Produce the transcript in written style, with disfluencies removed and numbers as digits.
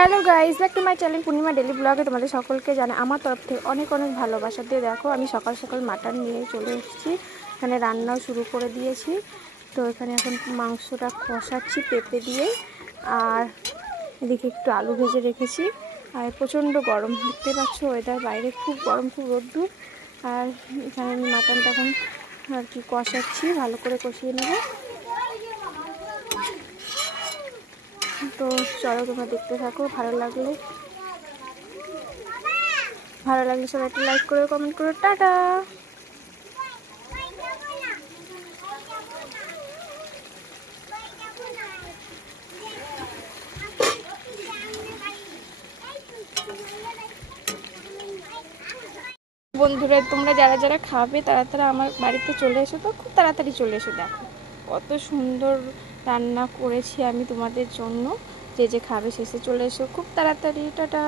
Hello guys, back to my channel Purnima daily ব্লগে তোমাদের সকলকে জানাই আমার তরফ থেকে অনেক অনেক ভালোবাসা দিয়ে। দেখো আমি সকাল সকাল মাটন নিয়ে চলে এসেছি, এখানে রান্নাও শুরু করে দিয়েছি। তো এখানে এখন মাংসটা কষাচ্ছি পেঁপে দিয়ে, আর এদিকে একটু আলু ভেজে রেখেছি। আর প্রচণ্ড গরম, দেখতে পাচ্ছ ওয়েদার বাইরে খুব গরম, খুব রোদ্দুর। আর এখানে আমি মাটনটা এখন আর কি কষাচ্ছি, ভালো করে কষিয়ে নেব। তো চলো তোমরা দেখতে থাকো, ভালো লাগলে সবাই একটা লাইক করে কমেন্ট করো। টাটা। বন্ধুরা, তোমরা যারা যারা খাবে তারা তারা আমার বাড়িতে চলে এসো, তো খুব তাড়াতাড়ি চলে এসো। দেখো কত সুন্দর রান্না করেছি আমি তোমাদের জন্য। যে যে খাবে শেষে চলে এসো খুব তাড়াতাড়ি। টাটা।